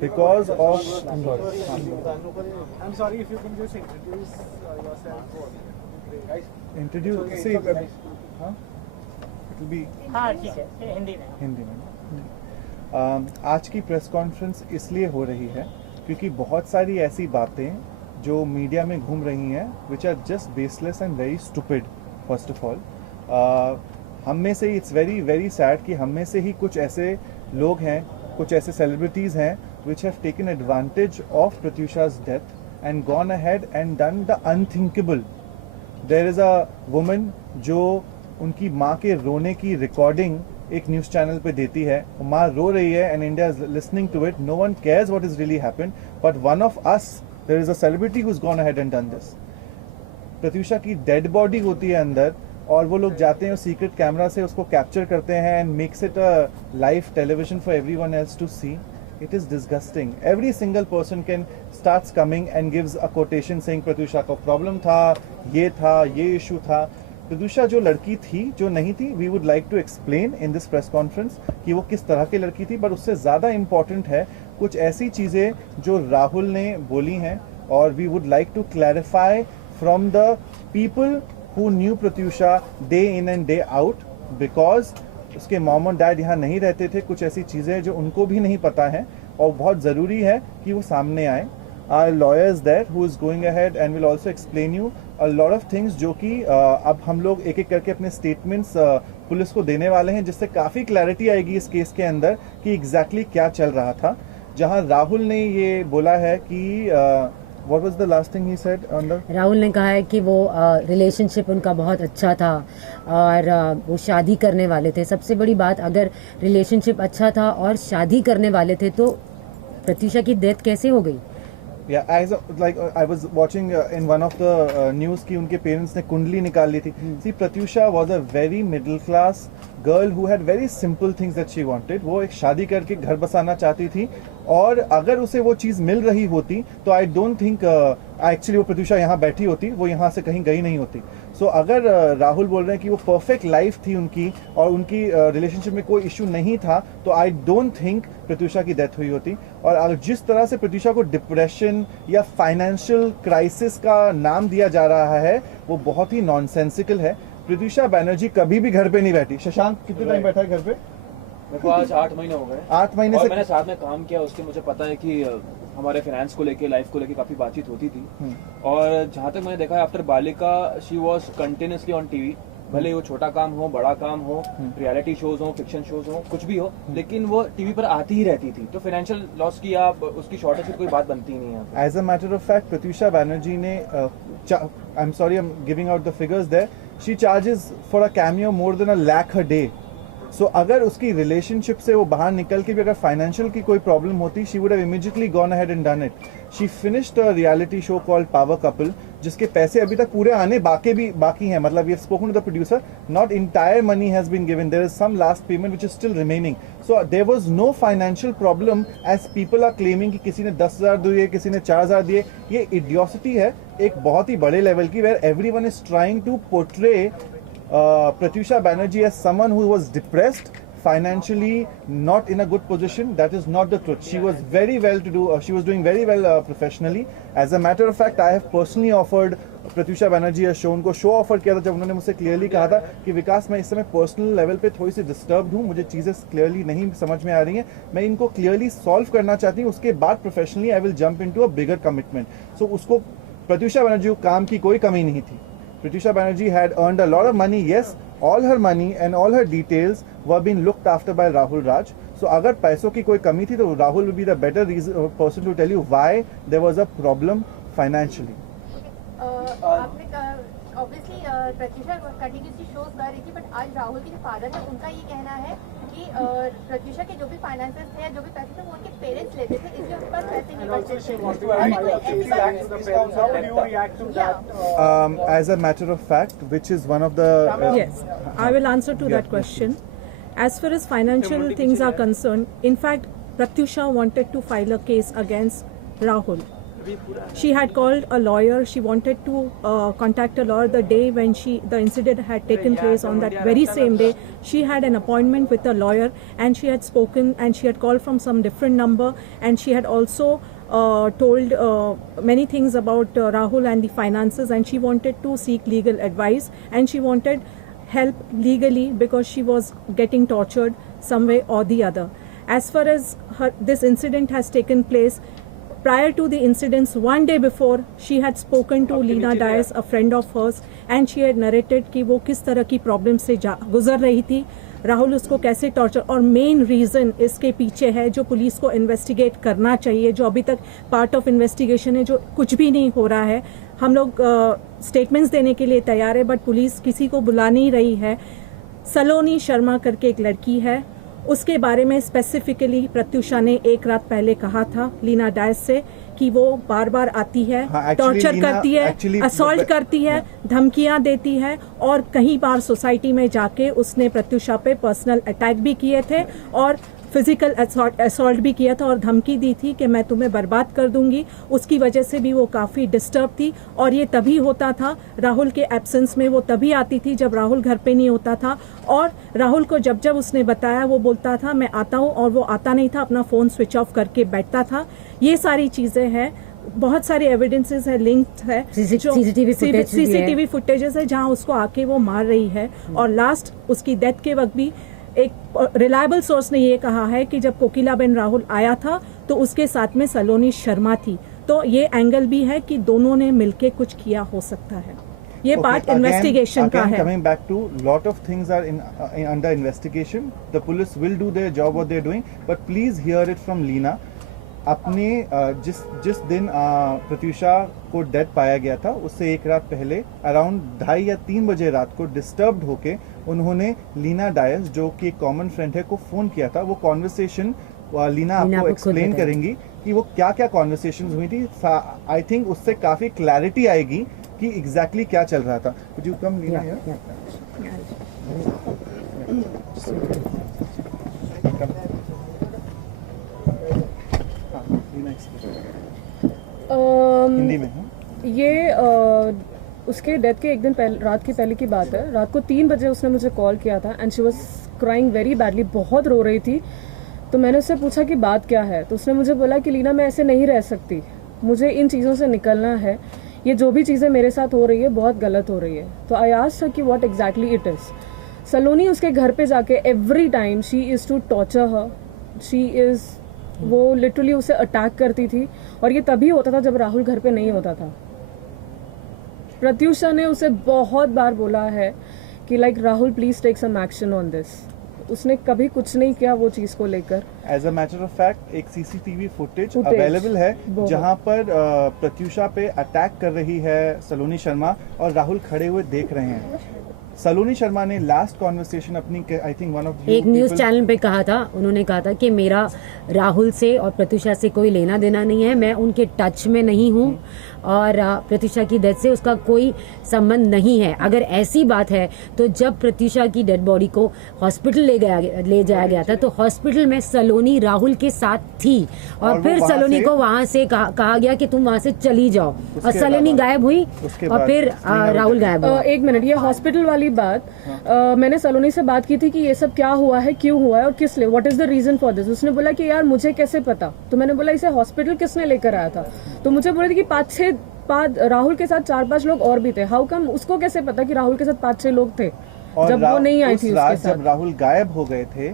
because of. I'm sorry if you can just introduce yourself. Introduce. See, it will be हाँ ठीक है हिंदी में आज की प्रेस कॉन्फ्रेंस इसलिए हो रही है क्योंकि बहुत सारी ऐसी बातें जो मीडिया में घूम रही हैं which are just baseless and very stupid. First of all हम में से इट्स वेरी वेरी सैड कि हम में से ही कुछ ऐसे लोग हैं, कुछ ऐसे सेलिब्रिटीज़ हैं which have taken advantage of Pratyusha's death and gone ahead and done the unthinkable. There is a woman जो उनकी माँ के रोने की रिकॉर्डिंग एक न्यूज़ चैनल पे देती है, माँ रो रही है and India is listening to it. No one cares what is really happened, but one of us there is a celebrity who is gone ahead and done this. Pratyusha की dead body होती है अंदर और वो लोग जाते हैं सीक्रेट कैमरा से उसको कैप्चर करते हैं and makes it a live television for everyone else to see. It is disgusting. Every single person starts coming and gives a quotation saying Pratyusha का प्रॉब्लम था, ये इशू था. प्रत्यूषा जो लड़की थी, जो नहीं थी, we would like to explain in this press conference कि वो किस तरह की लड़की थी. पर उससे ज़्यादा इम्पॉर्टेंट है कुछ ऐसी चीज़ें जो राहुल ने बोली हैं और we would like to clarify from the people who knew Pratyusha day in and day out, because उसके मॉम और डैड यहाँ नहीं रहते थे. कुछ ऐसी चीज़ें जो उनको भी नहीं पता है और बहुत ज़रूरी है कि वो सामने आए. Our lawyer is there who is going ahead and will also explain you a lot of things जो कि अब हम लोग एक एक करके अपने स्टेटमेंट्स पुलिस को देने वाले हैं जिससे काफ़ी क्लैरिटी आएगी इस केस के अंदर कि एग्जैक्टली क्या चल रहा था. जहां राहुल ने ये बोला है कि What was the last thing he said on the? Rahul ने कहा है कि वो रिलेशनशिप उनका बहुत अच्छा था और वो शादी करने वाले थे. सबसे बड़ी बात, अगर रिलेशनशिप अच्छा था और शादी करने वाले थे तो प्रत्यूषा की डेथ कैसे हो गई? Yeah, I was watching in one of the news कि उनके पेरेंट्स ने कुंडली निकाल ली थी. See, Pratyusha was a very middle class girl who had very simple things that she wanted. वो एक शादी करके घर बसाना चाहती थी और अगर उसे वो चीज़ मिल रही होती तो आई डोंट थिंक एक्चुअली वो प्रत्यूषा यहाँ बैठी होती, वो यहाँ से कहीं गई नहीं होती. सो अगर राहुल बोल रहे हैं कि वो परफेक्ट लाइफ थी उनकी और उनकी रिलेशनशिप में कोई इशू नहीं था तो आई डोंट थिंक प्रत्यूषा की डेथ हुई होती. और अगर जिस तरह से प्रत्यूषा को डिप्रेशन या फाइनेंशियल क्राइसिस का नाम दिया जा रहा है वो बहुत ही नॉनसेंसिकल है. प्रत्यूषा बैनर्जी कभी भी घर पे नहीं बैठी. शशांक कितने टाइम बैठा है घर पे? मेरे को आज 8 महीने हो गए. 8 महीने से मैंने साथ में काम किया, उसके मुझे पता है कि हमारे फाइनेंस को लेके, लाइफ को लेके काफी बातचीत होती थी. और जहाँ तक मैंने देखा है आफ्टर बालिका she was continuously on TV. भले वो छोटा काम हो, बड़ा काम हो, रियलिटी शोज हो, फिक्शन शोज हो, कुछ भी हो, लेकिन वो टीवी पर आती ही रहती थी. तो फाइनेंशियल लॉस की या उसकी शॉर्टेज की कोई बात बनती ही नहीं है. As a matter of fact Pratyusha Banerjee ने I am sorry I am giving out the figures there, she charges for a cameo more than $1 lakh a day. So अगर उसकी रिलेशनशिप से वो बाहर निकल के भी अगर फाइनेंशियल की कोई प्रॉब्लम होती she would have immediately gone ahead and done it. She finished a reality show called power couple जिसके पैसे अभी तक पूरे आने बाकी हैं. मतलब we have spoken to the producer, not entire money has been given, there is some last payment which is still remaining. So there was no financial problem as people are claiming कि किसी ने 10,000 दिए, किसी ने 4,000 दिए. ये इडियोसिटी है एक बहुत ही बड़े लेवल की, where everyone is trying to portray Pratyusha Banerjee as someone who was depressed, financially not in a good position. That is not the truth. She was very well to do. She was doing very well professionally. As a matter of fact, I have personally offered Pratyusha Banerjee a show. उनको show offer किया था जब उन्होंने मुझसे clearly कहा था कि विकास मैं इस समय पर्सनल लेवल पे थोड़ी सी डिस्टर्ब्ड हूँ, मुझे चीज़ें क्लियरली नहीं समझ में आ रही हैं, मैं इनको क्लियरली सॉल्व करना चाहती हूँ, उसके बाद professionally I will jump into a bigger commitment. So उसको प्रत्यूषा बनर्जी को काम की कोई कमी नहीं थी. Pratyusha Banerjee had earned a lot of money. Yes, all her money and all her details were being looked after by Rahul Raj. So अगर पैसों की कोई कमी थी तो Rahul will be the better person to tell you why there was a problem financially. आपने obviously Pratyusha continuously shows कर रही थी, बट आज राहुल के जो फादर है उनका ये कहना है कि प्रत्यूषा के जो भी फाइनेंसेस थे, जो भी पैसे थे वो उनके पेरेंट्स लेते थे, इसलिए उनके पास पैसे नहीं बचते. As a matter of fact, which is one of the yes, I will answer to that question. As far as financial things are concerned, in fact, Pratyusha wanted to file a case against Rahul She had called a lawyer. She wanted to contact a lawyer the day when the incident had taken place. On that very same day, she had an appointment with a lawyer, and she had spoken, and she had called from some different number, and she had also told many things about Rahul and the finances, and she wanted to seek legal advice, and she wanted help legally because she was getting tortured some way or the other. As far as this incident has taken place, prior to the incidents, one day before, she had spoken to Leena Dias, a friend of hers, and she had narrated कि वो किस तरह की problem से गुजर रही थी, राहुल उसको कैसे टॉर्चर, और मेन रीज़न इसके पीछे है जो पुलिस को इन्वेस्टिगेट करना चाहिए, जो अभी तक पार्ट ऑफ इन्वेस्टिगेशन है, जो कुछ भी नहीं हो रहा है. हम लोग स्टेटमेंट्स देने के लिए तैयार है, बट पुलिस किसी को बुला नहीं रही है. सलोनी शर्मा करके एक लड़की है, उसके बारे में स्पेसिफिकली प्रत्युषा ने एक रात पहले कहा था लीना डायस से कि वो बार बार आती है, टॉर्चर करती है, असॉल्ट करती है, धमकियां देती है, और कई बार सोसाइटी में जाके उसने प्रत्युषा पे पर्सनल अटैक भी किए थे और फिजिकल असॉल्ट भी किया था और धमकी दी थी कि मैं तुम्हें बर्बाद कर दूंगी. उसकी वजह से भी वो काफ़ी डिस्टर्ब थी, और ये तभी होता था राहुल के एब्सेंस में. वो तभी आती थी जब राहुल घर पे नहीं होता था, और राहुल को जब जब उसने बताया वो बोलता था मैं आता हूँ, और वो आता नहीं था, अपना फ़ोन स्विच ऑफ करके बैठता था. ये सारी चीज़ें हैं, बहुत सारे एविडेंसेस है, लिंक्ड है, सीसीटीवी फुटेजेस है जहाँ उसको आके वो मार रही है. और लास्ट उसकी डेथ के वक्त भी एक रिलायबल सोर्स ने ये कहा है कि जब कोकिलाबेन राहुल आया था तो उसके साथ में सलोनी शर्मा थी. तो ये एंगल भी है कि दोनों ने मिलके कुछ किया हो सकता है. ये पार्ट इन्वेस्टिगेशन का है. Coming back to lot of things are under investigation. The police will do their job what they're doing, but please hear it from Leena. अपने जिस दिन प्रत्युषा को डेड पाया गया था उससे एक रात पहले अराउंड 2:30 या 3 बजे रात को डिस्टर्ब्ड होके उन्होंने लीना डायस, जो कि एक कॉमन फ्रेंड है, को फोन किया था. वो कॉन्वर्सेशन लीना आपको एक्सप्लेन करेंगी कि वो क्या क्या कॉन्वर्सेशन हुई थी. आई थिंक उससे काफी क्लैरिटी आएगी कि एग्जैक्टली क्या चल रहा था. Could you come, Leena, here? Hindi में ये उसके डेथ के एक दिन पहले, रात की पहले की बात है. रात को 3 बजे उसने मुझे कॉल किया था and she was crying very badly, बहुत रो रही थी. तो मैंने उससे पूछा कि बात क्या है, तो उसने मुझे बोला कि लीना मैं ऐसे नहीं रह सकती, मुझे इन चीज़ों से निकलना है, ये जो भी चीज़ें मेरे साथ हो रही है बहुत गलत हो रही है. तो आई आस्क्ड हर कि what exactly it is. Saloni उसके घर पे जाके every time she is to torture her, she is, वो लिटरली उसे अटैक करती थी, और ये तभी होता था जब राहुल घर पे नहीं होता था. प्रत्युषा ने उसे बहुत बार बोला है कि like Rahul please take some action on this. उसने कभी कुछ नहीं किया वो चीज को लेकर. As a matter of fact एक सीसीटीवी फुटेज अवेलेबल है जहां पर प्रत्युषा पे अटैक कर रही है सलोनी शर्मा और राहुल खड़े हुए देख रहे हैं. सलोनी शर्मा ने लास्ट कॉन्वर्सेशन अपनी आई थिंक वन ऑफ एक न्यूज चैनल पे कहा था, उन्होंने कहा था कि मेरा राहुल से और प्रत्युषा से कोई लेना देना नहीं है, मैं उनके टच में नहीं हूँ और प्रत्युषा की डेथ से उसका कोई संबंध नहीं है. अगर ऐसी बात है तो जब प्रत्युषा की डेड बॉडी को हॉस्पिटल ले जाया गया था तो हॉस्पिटल में सलोनी राहुल के साथ थी, और फिर सलोनी को वहां से कहा गया कि तुम वहां से चली जाओ, और सलोनी गायब हुई और फिर राहुल गायब हुआ. एक मिनट, ये हॉस्पिटल वाली बात मैंने सलोनी से बात की थी कि ये सब क्या हुआ है, क्यों हुआ है और किस लिए, what is the reason for this. उसने बोला कि यार मुझे कैसे पता. तो मैंने बोला इसे हॉस्पिटल किसने लेकर आया था. तो मुझे बोले थे कि 5-6 राहुल के साथ 4-5 लोग और भी थे. हाउ कम, उसको कैसे पता कि राहुल के साथ 5-6 लोग थे जब वो नहीं आई थी उसके साथ. जब राहुल गायब हो गए थे,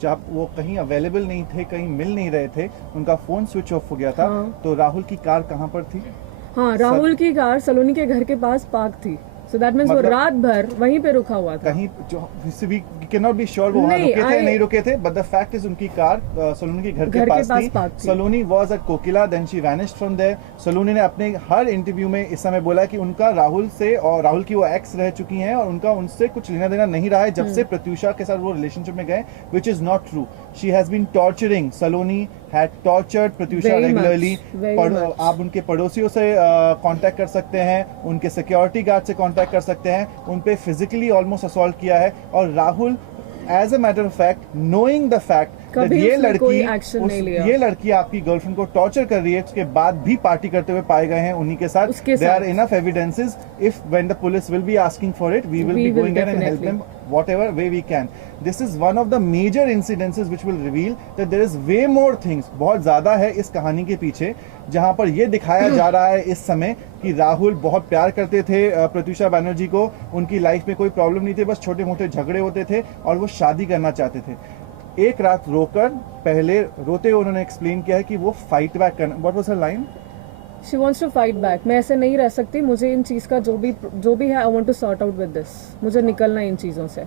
जब वो कहीं अवेलेबल नहीं थे, कहीं मिल नहीं रहे थे, उनका फोन स्विच ऑफ हो गया था. तो राहुल की कार कहाँ पर थी? हाँ, राहुल की कार सलोनी के घर के पास पार्क थी. So that means वो रात भर वहीं पे रुका हुआ था. कहीं जो we cannot be sure वो वहाँ रुके थे नहीं रुके थे, but the fact is उनकी कार सलोनी के घर के पास थी. सलोनी was at Kokila, then she vanished from there. सलोनी ने अपने हर इंटरव्यू में इस समय बोला कि उनका राहुल से, और राहुल की वो एक्स रह चुकी हैं और उनका उनसे कुछ लेना देना नहीं रहा है जब से प्रत्युषा के साथ वो रिलेशनशिप में गए, which is not true. She has been torturing. Saloni had tortured Pratyusha regularly. आप उनके पड़ोसियों से कांटेक्ट कर सकते हैं, उनके सिक्योरिटी गार्ड से कांटेक्ट कर सकते हैं, उन पे फिजिकली ऑलमोस्ट असॉल्ट किया है. और Rahul as a matter of fact, knowing the fact that कभी ये उसने कोई लड़की action नहीं लिया। ये लड़की आपकी गर्लफ्रेंड को टॉर्चर कर रही है, उसके बाद भी पार्टी करते हुए पाए गए हैं उन्हीं के साथ। उसके There are साथ। enough evidences. If when the police will be asking for it, we will be going there and help them whatever way we can. This is one of the major incidences which will reveal that there is way more things. बहुत ज्यादा है इस कहानी के पीछे, जहां पर ये दिखाया जा रहा है इस समय कि राहुल बहुत प्यार करते थे प्रत्यूषा बैनर्जी को, उनकी लाइफ में कोई प्रॉब्लम नहीं थी, बस छोटे मोटे झगड़े होते थे और वो शादी करना चाहते थे। एक रात रोकर पहले रोते हुए उन्होंने एक्सप्लेन किया है कि वो फाइट बैक करना। What was her line? She wants to fight back. मैं ऐसे नहीं रह सकती, मुझे इन चीज का जो भी है, I want to sort out with this. मुझे निकलना है इन चीजों से।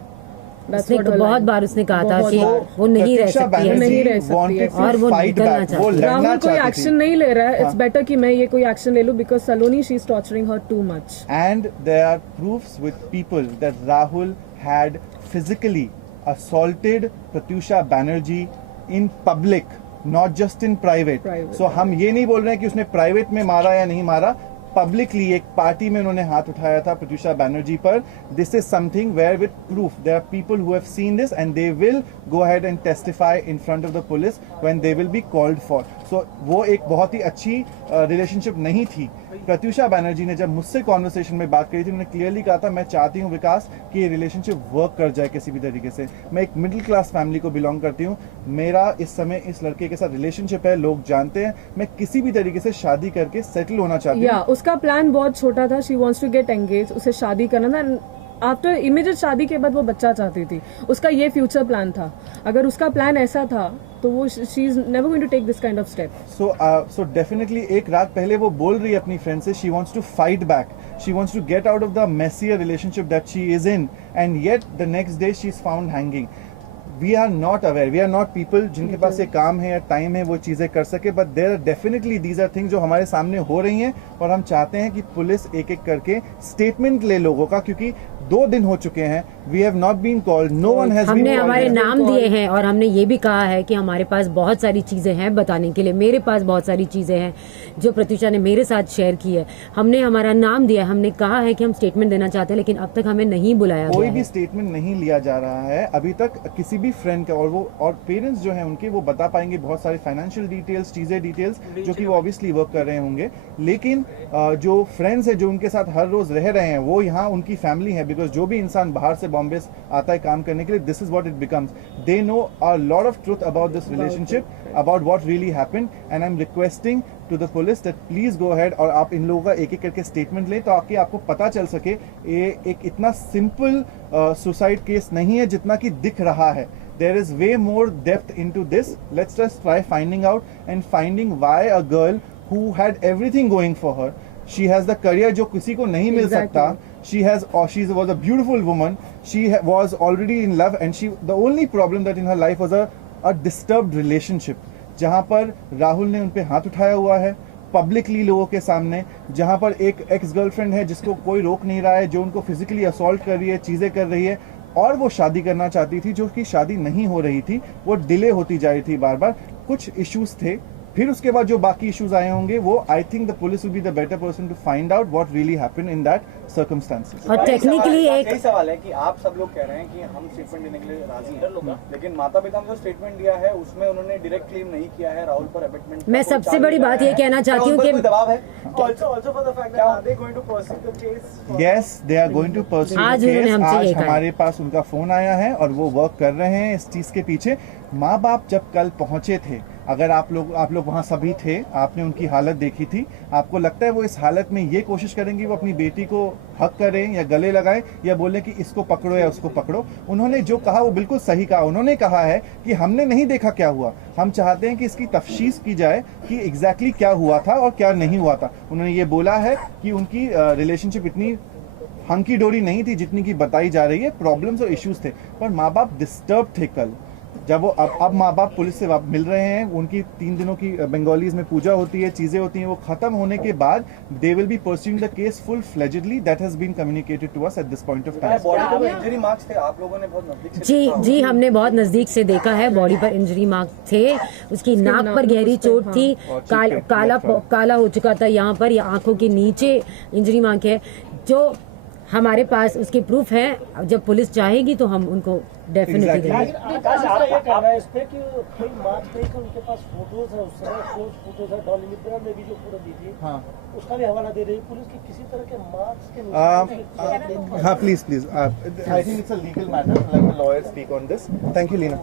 उसने बहुत बार उसने कहा था कि वो नहीं रह सकती है, नहीं रह सकती है और वो निकलना चाहती है। राहुल कोई एक्शन नहीं ले रहा है। इट्स बेटर कि मैं ये कोई एक्शन ले लूं because Saloni she is torturing her too much. And there are proofs with people that Rahul had physically assaulted Pratyusha Banerjee in public, not just in private. So हम ये नहीं बोल रहे हैं कि उसने प्राइवेट में मारा या नहीं मारा, पब्लिकली एक पार्टी में उन्होंने हाथ उठाया था प्रत्यूषा बैनर्जी पर। This is something where with proof there are people who have seen this and they will go ahead and testify in front of the police when they will be called for. So वो एक बहुत ही अच्छी relationship नहीं थी। प्रत्यूषा बैनर्जी ने जब मुझसे conversation में बात करी थी, उन्होंने क्लियरली कहा था मैं चाहती हूँ विकास कि ये रिलेशनशिप वर्क कर जाए किसी भी तरीके से। मैं एक मिडिल क्लास फैमिली को बिलोंग करती हूँ, मेरा इस समय इस लड़के के साथ रिलेशनशिप है, लोग जानते हैं, मैं किसी भी तरीके से शादी करके सेटल होना चाहती हूँ। उसका प्लान बहुत छोटा था। She wants to get engage, उसे शादी करना था। आफ्टर इमीडिएट शादी के बाद वो बच्चा चाहती थी, उसका ये फ्यूचर प्लान था। अगर उसका प्लान ऐसा था तो वो she is never going to take this kind of step. So definitely एक रात पहले वो बोल रही है अपनी फ्रेंड से, she wants to fight back, she wants to get out of the messier relationship that she is in, and yet the next day she is found hanging. We are not aware, we are not people जिनके पास ये काम है या time है वो चीजें कर सके, but there definitely these are things जो हमारे सामने हो रही हैं और हम चाहते हैं कि पुलिस एक एक करके स्टेटमेंट ले लोगों का, क्योंकि 2 दिन हो चुके हैं, we have not been called, no one has been हमने कॉल्ड। हमारे नाम दिए हैं और हमने ये भी कहा है कि हमारे पास बहुत सारी चीजें हैं बताने के लिए। मेरे पास बहुत सारी चीजें हैं जो प्रत्यूषा ने मेरे साथ शेयर की है। हमने हमारा नाम दिया, हमने कहा है कि हम स्टेटमेंट देना चाहते हैं, लेकिन अब तक हमें नहीं बुलाया कोई गया भी है। स्टेटमेंट नहीं लिया जा रहा है अभी तक किसी भी फ्रेंड का, और पेरेंट्स जो हैं उनके वो बता पाएंगे बहुत सारे फाइनेंशियल डिटेल्स, चीजें डिटेल्स जो कि वो ऑब्वियसली वर्क कर रहे होंगे, लेकिन जो फ्रेंड्स है जो उनके साथ हर रोज रह रहे हैं वो यहाँ उनकी फैमिली है। बिकॉज जो भी इंसान बाहर से बॉम्बे आता है काम करने के लिए, this is what it becomes, they know a lot of truth about this relationship, about what really happened, and I am requesting to the police that please go ahead और आप इन लोगों का एक एक करके स्टेटमेंट लें, तो आपको पता चल सके ये एक इतना सिंपल सुसाइड केस नहीं है जितना कि दिख रहा है। There is way more depth into this. Let's just try finding out and finding why a girl who had everything going for her, she has the career जो किसी को नहीं मिल सकता, she was a beautiful woman, she was already in love, and the only problem that in her life was a disturbed relationship, जहाँ पर राहुल ने उन पे हाथ उठाया हुआ है पब्लिकली लोगों के सामने, जहाँ पर एक एक्स गर्लफ्रेंड है जिसको कोई रोक नहीं रहा है, जो उनको फिजिकली असॉल्ट कर रही है, चीजें कर रही है, और वो शादी करना चाहती थी जो कि शादी नहीं हो रही थी, वो डिले होती जा रही थी बार बार, कुछ इश्यूज थे। फिर उसके बाद जो बाकी इश्यूज आए होंगे वो I think the police will be the better person to find out what really happened in that circumstances. और टेक्निकली एक सवाल है कि आप सब लोग कह रहे हैं कि हम स्टेटमेंट देने के लिए राजी हैं, लेकिन माता पिता ने जो स्टेटमेंट दिया है उसमें उन्होंने डायरेक्ट क्लेम नहीं किया है राहुल पर अबेटमेंट। मैं सबसे बड़ी बात ये कहना चाहती हूँ कि दबाव है। Also for the fact that are they going to pursue the case? Yes, they are going to pursue the आज उन्होंने case। हमसे आज ये कहा है। हमारे पास उनका फोन आया है और वो वर्क कर रहे हैं इस चीज के पीछे। माँ बाप जब कल पहुंचे थे, अगर आप लोग वहाँ सभी थे, आपने उनकी हालत देखी थी, आपको लगता है वो इस हालत में ये कोशिश करेंगे वो अपनी बेटी को हक करें या गले लगाएं या बोलें कि इसको पकड़ो या उसको पकड़ो? उन्होंने जो कहा वो बिल्कुल सही कहा। उन्होंने कहा है कि हमने नहीं देखा क्या हुआ, हम चाहते हैं कि इसकी तफ्तीश की जाए कि एग्जैक्टली क्या हुआ था और क्या नहीं हुआ था। उन्होंने ये बोला है कि उनकी रिलेशनशिप इतनी हंकी डोरी नहीं थी जितनी की बताई जा रही है, प्रॉब्लम्स और इश्यूज थे, पर माँ बाप डिस्टर्ब थे कल जब वो अब माँ बाप पुलिस से मिल रहे हैं। उनकी 3 दिनों की बंगालीज में पूजा होती है, चीजें होती हैं, वो खत्म होने के बाद they will be pursuing the case full fledgedly. That has been communicated to us at this point of time. Body पर इंजरी मार्क्स थे, आप लोगों ने बहुत नजदीक से जी जी हमने बहुत नजदीक से देखा है, बॉडी पर इंजरी मार्क थे, उसकी नाक पर गहरी चोट थी, काला हो चुका था यहाँ पर, या आंखों के नीचे इंजरी मार्क है। जो हमारे पास उसके प्रूफ है, जब पुलिस चाहेगी तो हम उनको डेफिनेटली देंगे। आकाश, आपका ये कहना है इस पे कि कोई मार्च पे उनके पास फोटोज है, उस समय फोटोज है, डॉली लिब्रा ने भी जो फोटो दी थी, हाँ उसका भी हवाला दे रही है पुलिस की किसी तरह के मार्क्स के हाँ please please I think it's a legal matter, let the lawyer speak on this. Thank you Leena.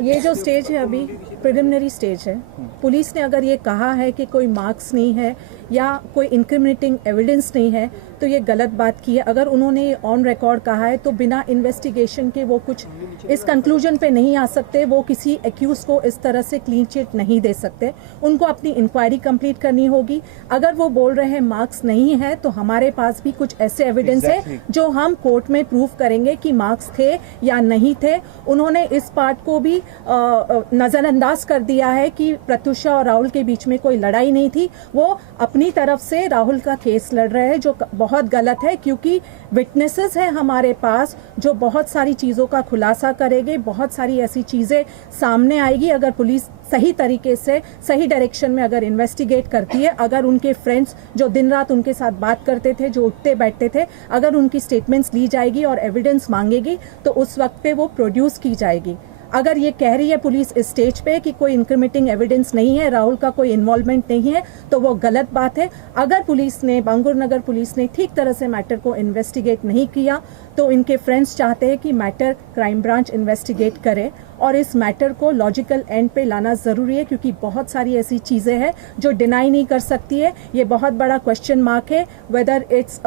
ये जो स्टेज है अभी प्रिलिमिनरी स्टेज है। पुलिस ने अगर ये कहा है कि कोई मार्क्स नहीं है या कोई इंक्रिमिनेटिंग एविडेंस नहीं है तो ये गलत बात की है। अगर उन्होंने ऑन रिकॉर्ड कहा है तो बिना इन्वेस्टिगेशन के वो कुछ इस कंक्लूजन पे नहीं आ सकते। वो किसी एक्यूज को इस तरह से क्लीन चिट नहीं दे सकते। उनको अपनी इंक्वायरी कंप्लीट करनी होगी। अगर वो बोल रहे हैं मार्क्स नहीं है तो हमारे पास भी कुछ ऐसे एविडेंस है जो हम कोर्ट में प्रूव करेंगे कि मार्क्स थे या नहीं थे। उन्होंने इस पार्ट को भी नजरअंदाज कर दिया है कि प्रत्युषा और राहुल के बीच में कोई लड़ाई नहीं थी। वो अपनी तरफ से राहुल का केस लड़ रहे हैं जो बहुत गलत है, क्योंकि विटनेसेस हैं हमारे पास जो बहुत सारी चीजों का खुलासा करेंगे। बहुत सारी ऐसी चीजें सामने आएगी अगर पुलिस सही तरीके से सही डायरेक्शन में अगर इन्वेस्टिगेट करती है। अगर उनके फ्रेंड्स जो दिन रात उनके साथ बात करते थे, जो उठते बैठते थे, अगर उनकी स्टेटमेंट्स ली जाएगी और एविडेंस मांगेगी तो उस वक्त पे वो प्रोड्यूस की जाएगी। अगर ये कह रही है पुलिस इस स्टेज पे कि कोई इंक्रिमिनेटिंग एविडेंस नहीं है, राहुल का कोई इन्वॉल्वमेंट नहीं है, तो वो गलत बात है। अगर पुलिस ने, बांगुर नगर पुलिस ने ठीक तरह से मैटर को इन्वेस्टिगेट नहीं किया तो इनके फ्रेंड्स चाहते हैं कि मैटर क्राइम ब्रांच इन्वेस्टिगेट करे और इस मैटर को लॉजिकल एंड पे लाना जरूरी है, क्योंकि बहुत सारी ऐसी चीजें हैं जो डिनाई नहीं कर सकती है। ये बहुत बड़ा क्वेश्चन मार्क है whether it's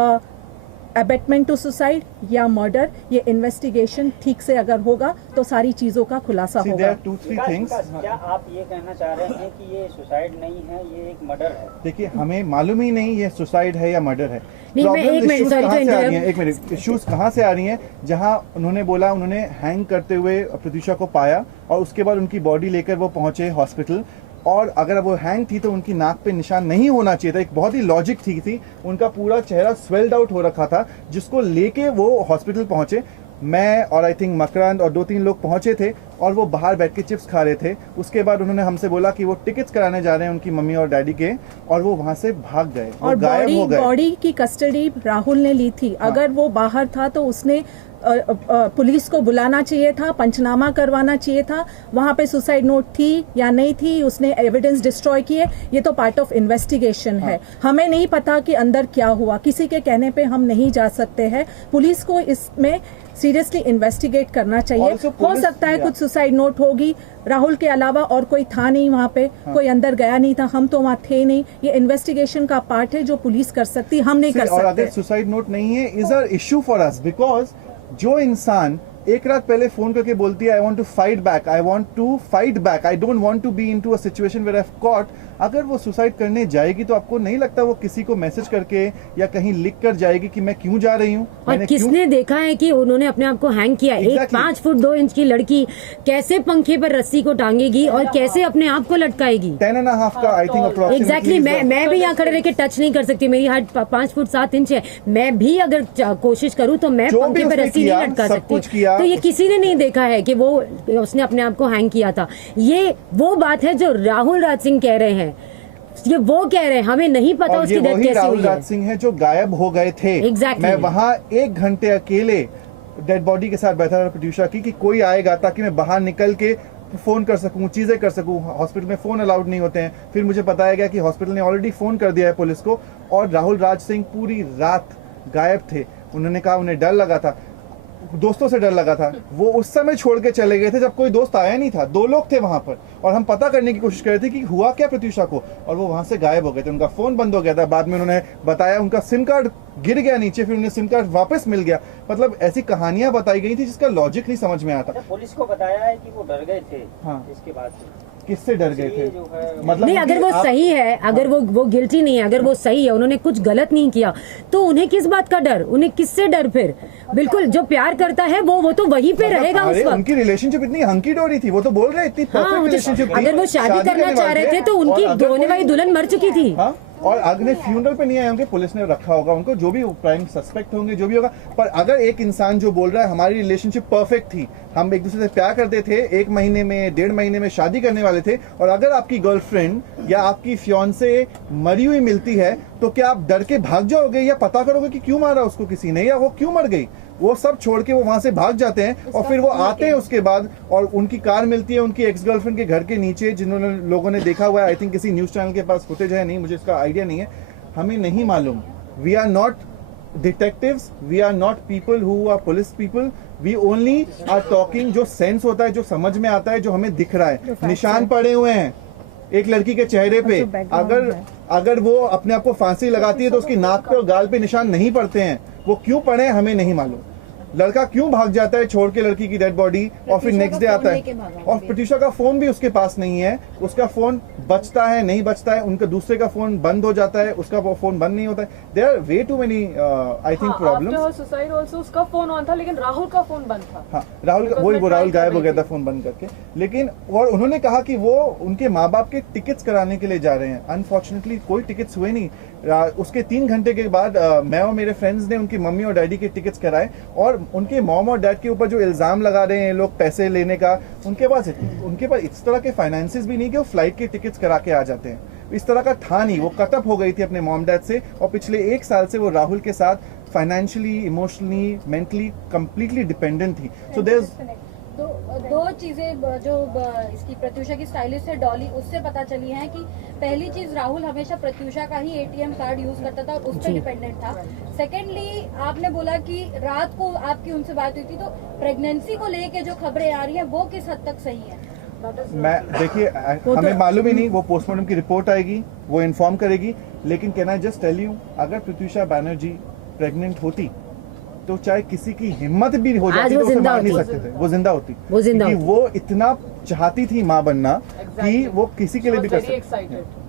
abetment to suicide या मर्डर। ये इन्वेस्टिगेशन ठीक से अगर होगा तो सारी चीजों का खुलासा होगा। क्या आप ये कहना चाह रहे हैं कि ये सुसाइड नहीं है, ये एक मर्डर है? देखिए, हमें मालूम ही नहीं ये सुसाइड है या मर्डर है। नहीं, मैं एक मिनट, एक मिनट, इश्यूज कहाँ से आ रही हैं? जहाँ उन्होंने बोला उन्होंने हैंग करते हुए प्रत्युषा को पाया और उसके बाद उनकी बॉडी लेकर वो पहुंचे हॉस्पिटल, और अगर वो हैंग थी तो उनकी नाक पे निशान नहीं होना चाहिए था। एक बहुत ही लॉजिक ठीक थी। उनका पूरा चेहरा स्वेल्ड आउट हो रखा था, जिसको लेके वो हॉस्पिटल पहुंचे। मैं और आई थिंक मकरंद और 2-3 लोग पहुंचे थे और वो बाहर बैठ के चिप्स खा रहे थे। उसके बाद उन्होंने हमसे बोला कि वो टिकट्स कराने जा रहे हैं उनकी मम्मी और डैडी के, और वो वहां से भाग गए और गायब हो गए। बॉडी की कस्टडी राहुल ने ली थी। अगर वो बाहर था तो उसने पुलिस को बुलाना चाहिए था, पंचनामा करवाना चाहिए था, वहां पे सुसाइड नोट थी या नहीं थी, उसने एविडेंस डिस्ट्रॉय किए। ये तो पार्ट ऑफ इन्वेस्टिगेशन है। हमें नहीं पता कि अंदर क्या हुआ, किसी के कहने पे हम नहीं जा सकते हैं। पुलिस को इसमें सीरियसली इन्वेस्टिगेट करना चाहिए। हो सकता है कुछ सुसाइड नोट होगी, राहुल के अलावा और कोई था नहीं वहाँ पे, कोई अंदर गया नहीं था, हम तो वहाँ थे नहीं। ये इन्वेस्टिगेशन का पार्ट है जो पुलिस कर सकती, हम नहीं कर सकते। और अगर सुसाइड नोट नहीं है is a issue for us, because जो इंसान एक रात पहले फोन करके बोलती है I want to fight back, I don't want to be into a situation where I have caught, अगर वो सुसाइड करने जाएगी तो आपको नहीं लगता वो किसी को मैसेज करके या कहीं लिख कर जाएगी कि मैं क्यों जा रही हूँ? और किसने देखा है कि उन्होंने अपने आप को हैंग किया? एक 5 फुट 2 इंच की लड़की कैसे पंखे पर रस्सी को टांगेगी और कैसे अपने आप को लटकाएगी? 10.5 का आई थिंक एग्जैक्टली। मैं भी यहाँ खड़े रह के टच नहीं कर सकती, मेरी हाइट 5 फुट 7 इंच है। मैं भी अगर कोशिश करूँ तो मैं पंखे पर रस्सी नहीं लटका सकती। तो ये किसी ने नहीं देखा है कि वो उसने अपने आप को हैंग किया था। ये वो बात है जो राहुल राज सिंह कह रहे हैं, ये वो कह रहे हैं, हमें नहीं पता उसकी डेथ कैसे हुई है। राहुल राज सिंह है जो गायब हो गए थे। Exactly. मैं वहां 1 घंटे अकेले डेड बॉडी के साथ बैठा था प्रत्युषा की, कि कोई आएगा ताकि मैं बाहर निकल के फोन कर सकूं, चीजें कर सकूं। हॉस्पिटल में फोन अलाउड नहीं होते हैं। फिर मुझे बताया गया कि हॉस्पिटल ने ऑलरेडी फोन कर दिया है पुलिस को, और राहुल राज सिंह पूरी रात गायब थे। उन्होंने कहा उन्हें डर लगा था, दोस्तों से डर लगा था। वो उस समय छोड़ के चले गए थे जब कोई दोस्त आया नहीं था। 2 लोग थे वहां पर, और हम पता करने की कोशिश कर रहे थे कि हुआ क्या प्रत्युषा को, और वो वहां से गायब हो गए थे। उनका फोन बंद हो गया था। बाद में उन्होंने बताया उनका सिम कार्ड गिर गया नीचे, फिर उन्हें सिम कार्ड वापस मिल गया। मतलब ऐसी कहानियां बताई गई थी जिसका लॉजिक नहीं समझ में आता। पुलिस को बताया है कि वो डर गए थे। हाँ, इसके बाद से किससे डर गए थे? मतलब नहीं, अगर वो सही है, अगर वो गिल्टी नहीं है, अगर वो सही है, उन्होंने कुछ गलत नहीं किया, तो उन्हें किस बात का डर? उन्हें किससे डर? फिर बिल्कुल जो प्यार करता है वो तो वहीं पे रहेगा उस वक्त। उनकी रिलेशनशिप इतनी हंकी डोरी थी, वो तो बोल रहे इतनी परफेक्ट रिलेशनशिप थी। अगर वो शादी करना चाह रहे थे तो उनकी होने वाली दुल्हन मर चुकी थी। और अगले फ्यूनरल पे नहीं आए होंगे, पुलिस ने रखा होगा उनको, जो भी प्राइम सस्पेक्ट होंगे, जो भी होगा। पर अगर एक इंसान जो बोल रहा है हमारी रिलेशनशिप परफेक्ट थी, हम एक दूसरे से प्यार करते थे, 1 महीने में 1.5 महीने में शादी करने वाले थे, और अगर आपकी गर्लफ्रेंड या आपकी फियांसे मरी हुई मिलती है तो क्या आप डर के भाग जाओगे या पता करोगे कि क्यों मारा उसको किसी ने या वो क्यों मर गई? वो सब छोड़ के वो वहां से भाग जाते हैं और फिर वो आते हैं उसके बाद, और उनकी कार मिलती है उनकी एक्स गर्लफ्रेंड के घर के नीचे, जिन्होंने लोगों ने देखा हुआ है। आई थिंक किसी न्यूज चैनल के पास फुटेज है, नहीं मुझे इसका आइडिया नहीं है, हमें नहीं मालूम। We are not detectives, we are not people who are police people, we only are talking जो सेंस होता है, जो समझ में आता है, जो हमें दिख रहा है। निशान पड़े हुए हैं एक लड़की के चेहरे पे, अगर वो अपने आप को फांसी लगाती है तो उसकी नाक पे और गाल पे निशान नहीं पड़ते हैं। वो क्यों पड़े हमें नहीं मालूम। लड़का क्यों भाग जाता है छोड़ के लड़की की डेड बॉडी, और फिर नेक्स्ट डे आता है, और प्रत्यूषा का फोन भी उसके पास नहीं है, उसका फोन बचता है नहीं बचता है, उनका दूसरे का फोन बंद हो जाता है, उसका फोन बंद नहीं होता है। There are way too many I think problems. After suicide also उसका फोन ऑन था लेकिन राहुल का फोन बंद था। हाँ, राहुल गायब हो गया था फोन बंद करके। लेकिन और उन्होंने कहा कि वो उनके माँ बाप के टिकट्स कराने के लिए जा रहे हैं। अनफॉर्चुनेटली कोई टिकट्स हुए नहीं। उसके 3 घंटे के बाद मैं और मेरे फ्रेंड्स ने उनकी मम्मी और डैडी के टिकट्स कराए, और उनके मॉम और डैड के ऊपर जो इल्जाम लगा रहे हैं लोग पैसे लेने का, उनके पास इस तरह के फाइनेंसेस भी नहीं कि वो फ्लाइट के टिकट्स करा के आ जाते हैं। इस तरह का था नहीं, वो कट अप हो गई थी अपने मॉम डैड से, और पिछले 1 साल से वो राहुल के साथ financially, emotionally, mentally completely dependent थी। सो देयर तो 2 चीजें जो इसकी प्रत्यूषा की स्टाइलिस्ट है डॉली, उससे पता चली है कि पहली चीज राहुल हमेशा प्रत्यूषा का ही ATM कार्ड यूज करता था और उस पर डिपेंडेंट था। सेकेंडली आपने बोला कि रात को आपकी उनसे बात हुई थी, तो प्रेगनेंसी को लेके जो खबरें आ रही हैं वो किस हद तक सही है? मैं देखिए हमें मालूम ही नहीं, वो पोस्टमार्टम की रिपोर्ट आएगी, वो इन्फॉर्म करेगी। लेकिन can I just tell you, अगर प्रत्यूषा बैनर्जी प्रेग्नेंट होती तो चाहे किसी की हिम्मत भी हो जाती तो उसे मार नहीं सकते थे, वो जिंदा होती, क्योंकि वो इतना चाहती थी माँ बनना कि वो किसी के लिए भी कर सकती।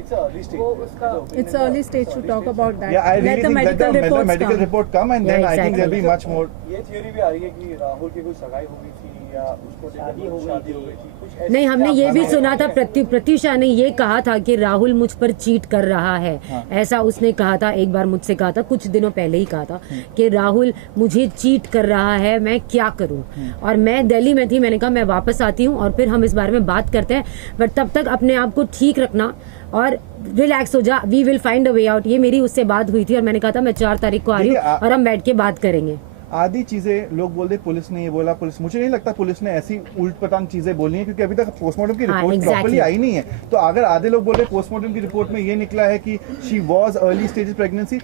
It's early stage to talk about that. Yeah, I really Let the think medical let the reports medical come. report come and then I think there'll be much more. ये थियोरी भी आ रही है कि राहुल की कोई सगाई हो गई थी या उसको शादी हो गई थी, कुछ ऐसे। नहीं, हमने ये भी सुना था, प्रत्यूषा ने ये कहा था कि राहुल मुझ पर चीट कर रहा है। ऐसा उसने कहा था, एक बार मुझसे कहा था, कुछ दिनों पहले ही कहा था कि राहुल मुझे चीट कर रहा है, मैं क्या करूं। और मैं दिल्ली में थी, मैंने कहा मैं वापस आती हूँ और फिर हम इस बारे में बात करते हैं, बट तब तक अपने आप को ठीक रखना और रिलैक्स हो जा, we will find a way out. ये मेरी उससे बात हुई थी और मैंने कहा था मैं 4 तारीख को आ रही हूँ और हम बैठ के बात करेंगे। आधी चीजें लोग बोलते पुलिस ने ये बोला, पुलिस, मुझे नहीं लगता पुलिस ने ऐसी उल्ट पटांग चीजें बोली हैं, क्योंकि अभी तक पोस्टमार्टम की रिपोर्ट प्रॉपर्ली आई नहीं है। तो अगर आधे लोग बोल रहे पोस्टमार्टम की रिपोर्ट में ये निकला है कि she was early stage pregnancy,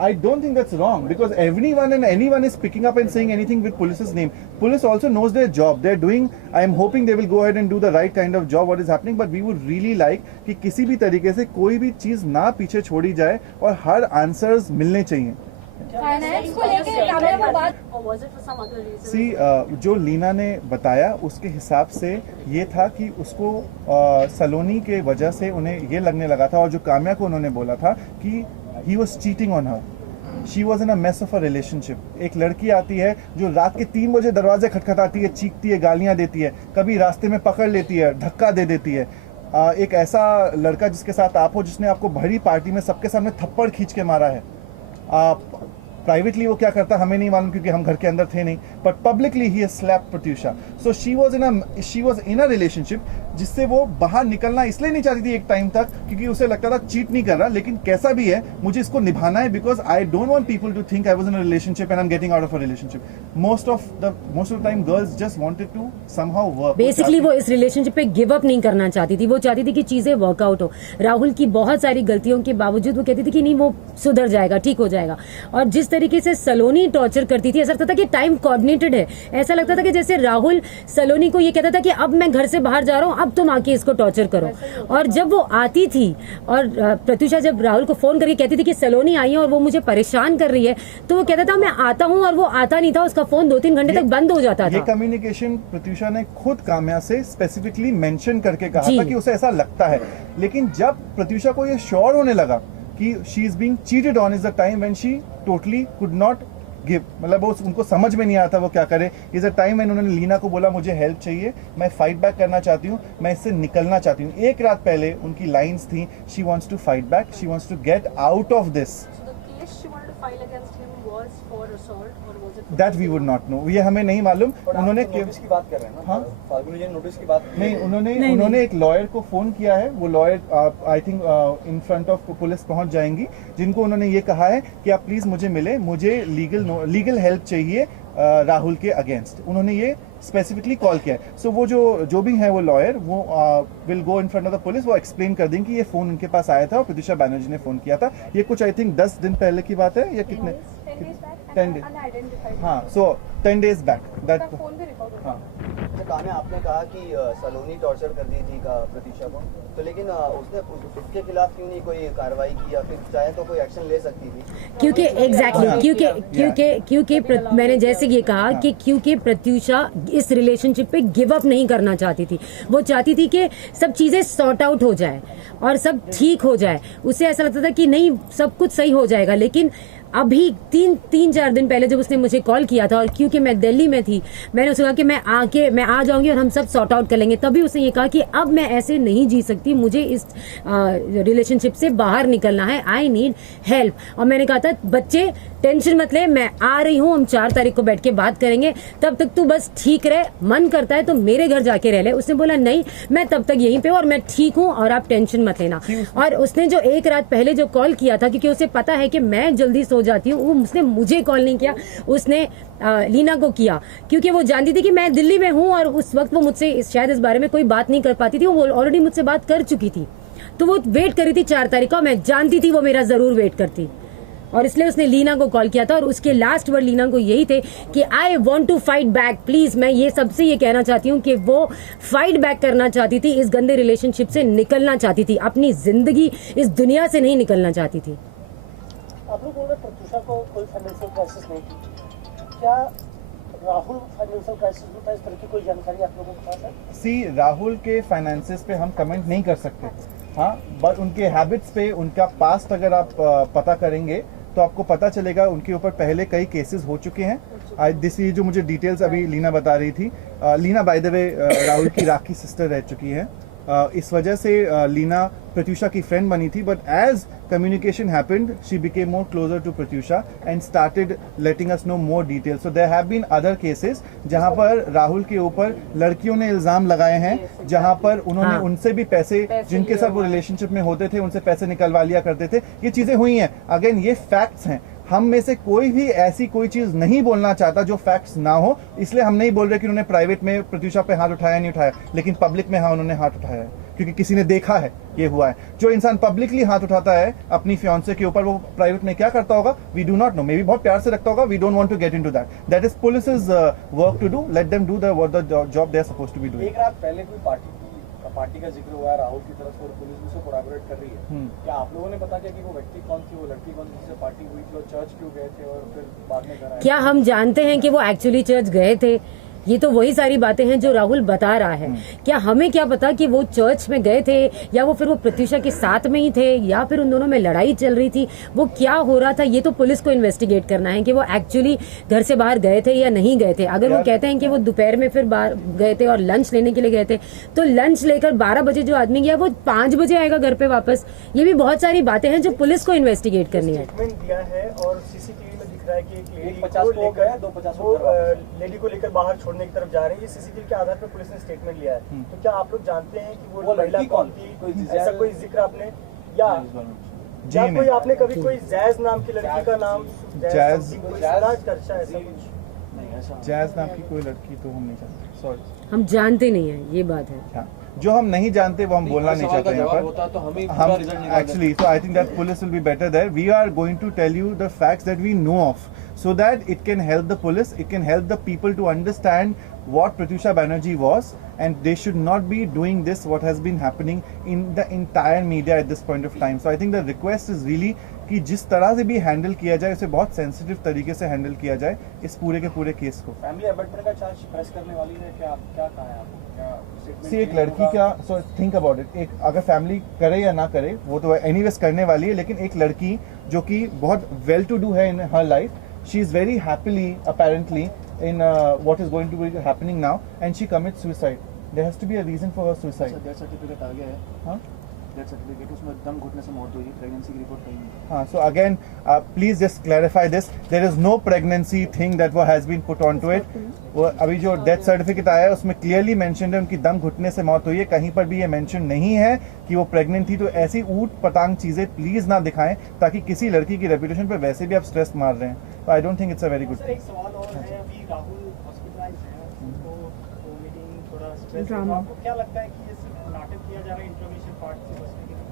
I don't think that's wrong, because everyone and anyone is picking up and saying anything with police's name. Police also knows their job. They're doing, I am hoping they will go ahead and do the right kind of job what is happening, but we would really like कि किसी भी तरीके से कोई भी चीज ना पीछे छोड़ी जाए और हर आंसर्स मिलने चाहिए। फाइनेंस को लेके कामयाब बात सी जो लीना ने बताया उसके हिसाब से ये था कि उसको सलोनी के वजह से उन्हें ये लगने लगा था, और जो काम्या को उन्होंने बोला था कि he was cheating on her, she was in a mess of a relationship. एक लड़की आती है जो रात के 3 बजे दरवाजे खटखटाती है, चीखती है, गालियां देती है, कभी रास्ते में पकड़ लेती है, धक्का दे देती है। एक ऐसा लड़का जिसके साथ आप हो, जिसने आपको भरी पार्टी में सबके सामने थप्पड़ खींच के मारा है, प्राइवेटली वो क्या करता हमें नहीं मालूम क्योंकि हम घर के अंदर थे नहीं, but publicly he slapped Pratyusha. So she was in a relationship जिससे वो बाहर निकलना इसलिए नहीं चाहती थी एक टाइम तक, क्योंकि उसे लगता था चीट नहीं कर रहा, लेकिन कैसा भी है मुझे इसको निभाना है, because I don't want people to think I was in a relationship and I am getting out of a relationship. Most of the time girls just wanted to somehow work. Basically वो इस relationship पे give up नहीं करना चाहती थी, वो चाहती थी कि चीजें वर्कआउट हो। राहुल की बहुत सारी गलतियों के बावजूद वो कहती थी कि नहीं वो सुधर जाएगा, ठीक हो जाएगा। और जिस तरीके से सलोनी टॉर्चर करती थी, ऐसा लगता था कि टाइम कोऑर्डिनेटेड है। ऐसा लगता था कि जैसे राहुल सलोनी को ये कहता था कि अब मैं घर से बाहर जा रहा हूँ, अब तुम आके इसको टॉर्चर करो। और जब वो आती थी और प्रत्यूषा जब राहुल को फोन करके कहती थी कि सलोनी आई है और वो मुझे परेशान कर रही है, तो वो कहता था मैं आता हूँ, और वो आता नहीं था, उसका फोन 2-3 घंटे तक बंद हो जाता था। ये कम्युनिकेशन प्रत्यूषा ने खुद काम्या से स्पेसिफिकली मेंशन करके कहा था कि उसे ऐसा लगता है। लेकिन जब प्रत्यूषा को ये श्योर होने लगा कि she is being cheated on, is the time when she totally could not give, मतलब वो उनको समझ में नहीं आता वो क्या करे। इज अ टाइम व्हेन उन्होंने लीना को बोला मुझे हेल्प चाहिए, मैं फाइट बैक करना चाहती हूँ, मैं इससे निकलना चाहती हूँ। एक रात पहले उनकी लाइंस थी, she wants to fight back, she wants to get out of this. That we would not know, ये हमें नहीं मालूम। उन्होंने नोटिस की बात कर रहे हैं ना? हाँ, फाल्गुनी जी नोटिस की बात नहीं, उन्होंने एक लॉयर को फोन किया है, वो lawyer I think in front of police पहुंच जाएंगी, जिनको उन्होंने ये कहा है कि आप प्लीज मुझे मिले, मुझे लीगल हेल्प चाहिए राहुल के अगेंस्ट। उन्होंने ये स्पेसिफिकली कॉल किया है। सो वो जो भी है वो लॉयर, वो will go in front of the police, वो एक्सप्लेन कर देंगे कि ये फोन उनके पास आया था और प्रत्युषा बैनर्जी ने फोन किया था। ये कुछ आई थिंक 10 दिन पहले की बात है या कितने 10 डेज, हाँ, सो 10 डेज बैक दैट। हाँ, कान्हा, आपने कहा कि सलोनी टॉर्चर कर दी थी प्रतीक्षा को, तो लेकिन उसने उसके खिलाफ क्यों नहीं कोई कार्रवाई की, या फिर चाहे तो कोई एक्शन ले सकती थी? क्योंकि क्योंकि मैंने जैसे ये कहा कि क्योंकि प्रत्युषा इस रिलेशनशिप पे गिव अप नहीं करना चाहती थी। वो चाहती थी कि सब चीजें सॉर्ट आउट हो जाए और सब ठीक हो जाए। उसे ऐसा लगता था कि नहीं, सब कुछ सही हो जाएगा। लेकिन अभी 3-4 दिन पहले जब उसने मुझे कॉल किया था, और क्योंकि मैं दिल्ली में थी, मैंने उसे कहा कि मैं आ जाऊंगी और हम सब सॉर्ट आउट कर लेंगे। तभी उसने ये कहा कि अब मैं ऐसे नहीं जी सकती, मुझे इस रिलेशनशिप से बाहर निकलना है, आई नीड हेल्प। और मैंने कहा था बच्चे टेंशन मत ले, मैं आ रही हूँ, हम 4 तारीख को बैठ के बात करेंगे, तब तक तू बस ठीक रहे, मन करता है तो मेरे घर जाके रह ले। उसने बोला नहीं, मैं तब तक यहीं पे और मैं ठीक हूँ और आप टेंशन मत लेना। और उसने जो एक रात पहले जो कॉल किया था, क्योंकि उसे पता है कि मैं जल्दी सो जाती हूँ, वो उसने मुझे कॉल नहीं किया, उसने लीना को किया, क्योंकि वो जानती थी कि मैं दिल्ली में हूँ और उस वक्त वो मुझसे शायद इस बारे में कोई बात नहीं कर पाती थी। वो ऑलरेडी मुझसे बात कर चुकी थी, तो वो वेट कर रही थी 4 तारीख को। मैं जानती थी वो मेरा जरूर वेट करती, और इसलिए उसने लीना को कॉल किया था। और उसके लास्ट वर्ड लीना को यही थे कि I want to fight back please. मैं ये सबसे ये कहना चाहती हूँ कि वो फाइट बैक करना चाहती थी, इस गंदे रिलेशनशिप से निकलना चाहती थी, अपनी जिंदगी इस दुनिया से नहीं निकलना चाहती थी। आप लोग बोल रहे प्रत्युषा को कोई फाइनेंशियल क्राइसिस नहीं थी, क्या राहुल फाइनेंशियल क्राइसिस में था? इस तरह की कोई जानकारी आप लोगों के पास है? सी, राहुल के फाइनेंसेस पे हम कमेंट नहीं कर सकते, हाँ, बट उनके हैबिट्स पे, उनका पास्ट अगर आप पता करेंगे तो आपको पता चलेगा उनके ऊपर पहले कई केसेस हो चुके हैं। दिस ये जो मुझे डिटेल्स अभी लीना बता रही थी, Leena by the way Rahul की राखी सिस्टर रह चुकी है। इस वजह से लीना प्रत्युषा की फ्रेंड बनी थी, but as communication happened, she became more closer to Pratyusha and started letting us know more details. So there have been other cases जहां पर राहुल के ऊपर लड़कियों ने इल्जाम लगाए हैं, जहां पर उन्होंने उनसे भी पैसे जिनके साथ वो रिलेशनशिप में होते थे उनसे पैसे निकलवा लिया करते थे। ये चीजें हुई हैं, अगेन ये फैक्ट्स हैं। हम में से कोई भी ऐसी कोई चीज नहीं बोलना चाहता जो फैक्ट्स ना हो, इसलिए हम नहीं बोल रहे कि उन्होंने प्राइवेट में प्रत्युषा पे हाथ उठाया नहीं उठाया, लेकिन पब्लिक में हाँ उन्होंने हाथ उठाया है, क्योंकि किसी ने देखा है ये हुआ है। जो इंसान पब्लिकली हाथ उठाता है अपनी फियांसे के ऊपर, वो प्राइवेट में क्या करता होगा we do not know, may be बहुत प्यार से रखता होगा, we don't want to get into that, that is police's work to do, let them do the job they are supposed to be doing. एक रात पहले कोई पार्टी का जिक्र हुआ है राहुल की तरफ से और पुलिस भी उसे कोलैबोरेट कर रही है, क्या आप लोगों ने पता किया कि वो व्यक्ति कौन थी, वो लड़की कौन थी जिससे पार्टी हुई थी, और चर्च क्यों गए थे और फिर बाद में घर आए? क्या हम जानते हैं कि वो एक्चुअली चर्च गए थे? ये तो वही सारी बातें हैं जो राहुल बता रहा है। क्या हमें क्या पता कि वो चर्च में गए थे, या वो फिर वो प्रत्युषा के साथ में ही थे, या फिर उन दोनों में लड़ाई चल रही थी? वो क्या हो रहा था ये तो पुलिस को इन्वेस्टिगेट करना है कि वो एक्चुअली घर से बाहर गए थे या नहीं गए थे। अगर वो कहते हैं कि वो दोपहर में फिर बाहर गए थे और लंच लेने के लिए गए थे, तो लंच लेकर 12 बजे जो आदमी गया वो 5 बजे आएगा घर पे वापस। ये भी बहुत सारी बातें हैं जो पुलिस को इन्वेस्टिगेट करनी है। स्टेटमेंट दिया है और सीसीटीवी में दिख रहा है कि एक लेडी 50 को लेकर 250 लेडी को लेकर बाहर छोड़ने की तरफ जा रही है। ये सीसीटीवी के आधार पर पुलिस ने स्टेटमेंट लिया है। तो क्या आप लोग जानते हैं कि वो महिला कौन थी? ऐसा कोई जिक्र आपने या कोई आपने कभी कोई जैज नाम की लड़की का नाम जैज नाम की कोई लड़की तो हम नहीं जानते, सॉरी, हम जानते नहीं है, ये बात है। हाँ, जो हम नहीं जानते वो हम बोलना नहीं चाहते यहाँ पर। हम actually, so I think that police will be better there. We are going to tell you the facts that we know of, so that it can help the police, it can help the people to understand what Pratyusha Banerjee was, and they should not be doing this what has been happening in the entire media at this point of time. So I think the request is really कि जिस तरह से भी handle किया जाए उसे बहुत sensitive तरीके से हैंडल किया जाए इस पूरे के पूरे केस को। फैमिली अबैटमेंट का चार्ज प्रेस करने वाली है, क्या कहा है आपको? सी, एक लड़की का, सो थिंक अबाउट इट, एक अगर फैमिली करे या ना करे वो तो एनीवेज करने वाली है, लेकिन एक लड़की जो कि बहुत वेल टू डू है in her life, she is very happily apparently in what is going to be happening now, and she commits suicide. There has to be a reason for her suicide. Death certificate आ गया है. हाँ? Death certificate उसमें दम घुटने से मौत हुई है. प्रेगनेंसी की रिपोर्ट कहीं नहीं. हाँ, so again, please just clarify this. There is no pregnancy thing that has been put onto it. वो अभी जो डेथ सर्टिफिकेट आया है उसमें क्लियरली मेंशन है उनकी दम घुटने से मौत हुई है. कहीं पर भी ये मेंशन नहीं है कि वो प्रेग्नेंट थी. तो ऐसी ऊट पटांग चीजें प्लीज ना दिखाएं, ताकि किसी लड़की की रेपुटेशन पे वैसे भी आप स्ट्रेस मार रहे हैं. तो आई don't think it's a very good thing. एक सवाल और है, अभी राहुल हॉस्पिटलाइज है, तो मीटिंग थोड़ा स्ट्रेस है, ड्रामा। आपको क्या लगता है कि ये सिर्फ नाटक किया जा रहा है इंफॉर्मेशन पार्ट से बचने के लिए?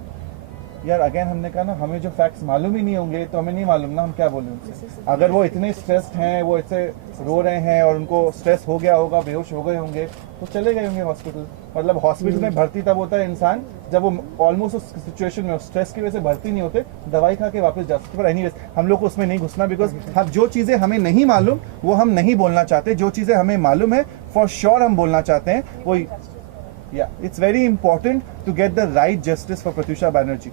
यार अगेन हमने कहा ना, हमें जो फैक्ट्स मालूम ही नहीं होंगे तो हमें नहीं मालूम ना हम क्या बोलें उनसे. अगर वो इतने स्ट्रेस्ड हैं, वो इतने रो रहे हैं और उनको स्ट्रेस हो गया होगा, बेहोश हो गए होंगे, तो चले गए होंगे हॉस्पिटल. मतलब हॉस्पिटल में भर्ती तब होता है इंसान जब वो ऑलमोस्ट उस सिचुएशन में स्ट्रेस की वजह से भर्ती नहीं होते, दवाई खा के वापस जा सकते. पर एनीवेज हम लोग को उसमें नहीं घुसना, बिकॉज हम जो चीजें हमें नहीं मालूम वो हम नहीं बोलना चाहते. जो चीजें हमें मालूम है फॉर श्योर हम बोलना चाहते हैं. वो it's very important to get the right justice for Pratyusha Banerjee.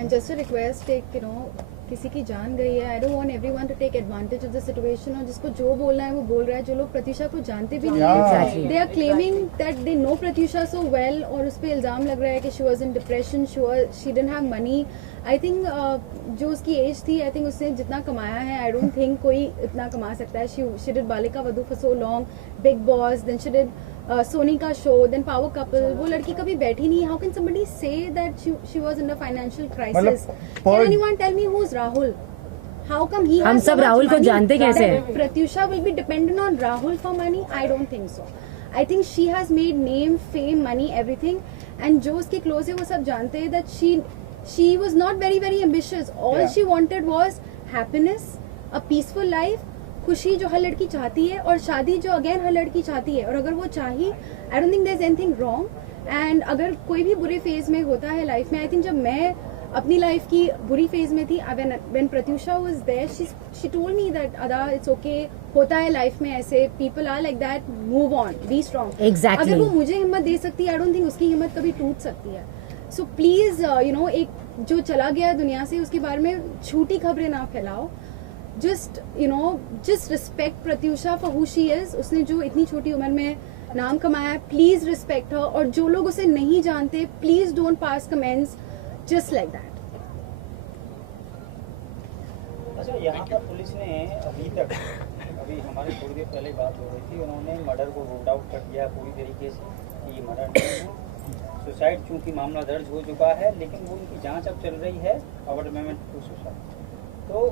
And just a request, किसी की जान गई है. I don't want everyone to take advantage of the situation. और जिसको जो बोलना है वो बोल रहा है. जो लोग प्रत्यूषा को जानते भी नहीं है, they are claiming that they know Pratyusha so well, और उस पर इल्जाम लग रहा है कि she was in depression, she didn't have money. I think जो उसकी एज थी, I think उसने जितना कमाया है, I don't think कोई इतना कमा सकता है. She did Balika Vadhu for so long, Big Boss, then she did Soni का शो, देन पावर कपल. वो लड़की कभी बैठी नहीं. How can somebody say that she was in a financial crisis? Can anyone tell me who is Rahul? How come he? हम सब राहुल को जानते कैसे हैं? Pratyusha will be dependent on Rahul for money? I don't think so. I think she has made name, fame, money, everything. And जो उसके close है वो सब जानते हैं that she was not very very ambitious. All she wanted was happiness, a peaceful life, खुशी जो हर लड़की चाहती है, और शादी जो अगेन हर लड़की चाहती है. और अगर वो चाही, I don't think there is anything wrong. And अगर कोई भी बुरे फेज में होता है लाइफ में, आई थिंक जब मैं अपनी लाइफ की बुरी फेज में थी, when Pratyusha was there, she told me that Ada it's okay, होता है लाइफ में ऐसे, people are like that, move on, be strong. Exactly. अगर वो मुझे हिम्मत दे सकती है, आई डोंट थिंक उसकी हिम्मत कभी टूट सकती है. सो प्लीज एक जो चला गया दुनिया से, उसके बारे में झूठी खबरें ना फैलाओ. just respect Pratyusha for who she is. उसने जो इतनी छोटी उम्र में नाम कमाया है, please respect her. और जो लोग उसे नहीं जानते, please don't pass comments just like that. अच्छा, यहाँ पर पुलिस ने अभी हमारे थोड़ी देर पहले बात हो रही थी, उन्होंने मर्डर को रूल आउट कर दिया पूरी तरीके से कि मर्डर नहीं है. सुसाइड चूंकि मामला दर्ज हो चुका है, लेकिन वो उनकी जांच अब चल रही है, अवॉर्डमेंट टू सुसाइड. तो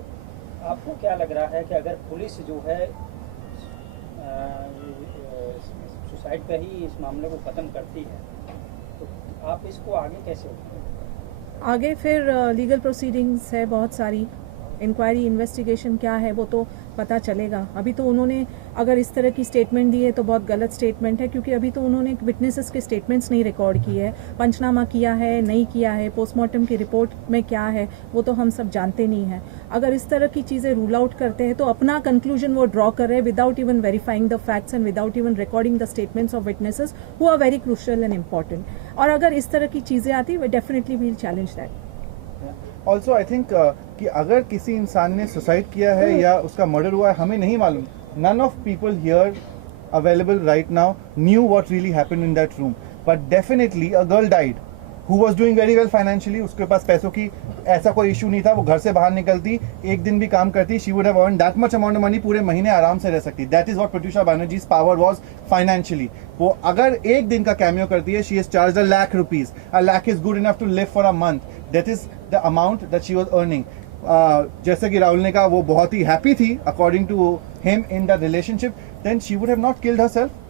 आपको क्या लग रहा है कि अगर पुलिस जो है सुसाइड पर ही इस मामले को ख़त्म करती है, तो आप इसको आगे कैसे उठाएंगे? आगे फिर लीगल प्रोसीडिंग्स है बहुत सारी. इंक्वायरी, इन्वेस्टिगेशन क्या है वो तो पता चलेगा. अभी तो उन्होंने अगर इस तरह की स्टेटमेंट दी है तो बहुत गलत स्टेटमेंट है, क्योंकि अभी तो उन्होंने विटनेसेस के स्टेटमेंट्स नहीं रिकॉर्ड किए है. पंचनामा किया है नहीं किया है, पोस्टमार्टम की रिपोर्ट में क्या है वो तो हम सब जानते नहीं हैं. अगर इस तरह की चीज़ें रूल आउट करते हैं तो अपना कंक्लूजन वो ड्रॉ कर रहे हैं without even verifying the facts and without even recording the statements of witnesses who are very crucial and important. और अगर इस तरह की चीज़ें आती we definitely will challenge that. Also I think कि अगर किसी इंसान ने सुसाइड किया है या उसका मर्डर हुआ है, हमें नहीं मालूम. None of people here available right now knew what really happened in that room. But definitely a girl died who was doing very well financially. उसके पास पैसों की ऐसा कोई इशू नहीं था. वो घर से बाहर निकलती, एक दिन भी काम करती, she would have earned that much amount of money, पूरे महीने आराम से रह सकती. That is what Pratyusha Banerjee's power was financially. वो अगर एक दिन का कैमियो करती है, she is charged ₹1,00,000. ₹1,00,000 is good enough to live for a month. That is the amount that she was earning. जैसे कि राहुल ने कहा, वो बहुत ही हैप्पी थी according to him in the relationship. Then she would have not killed herself.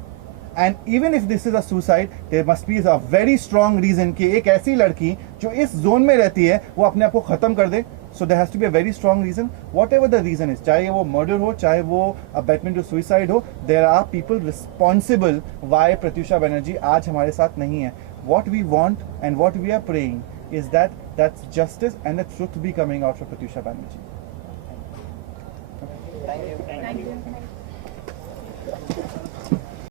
And even if this is a suicide, there must be a very strong reason कि एक ऐसी लड़की जो इस जोन में रहती है वो अपने आप को खत्म कर दे. So there has to be a very strong reason, whatever the reason is. चाहे वो murder हो, चाहे वो abetment to suicide हो, there are people responsible why Pratyusha Banerjee आज हमारे साथ नहीं है. What we want and what we are praying is that that's justice and the truth be coming out for Pratyusha Banerjee. Thank you. Thank you.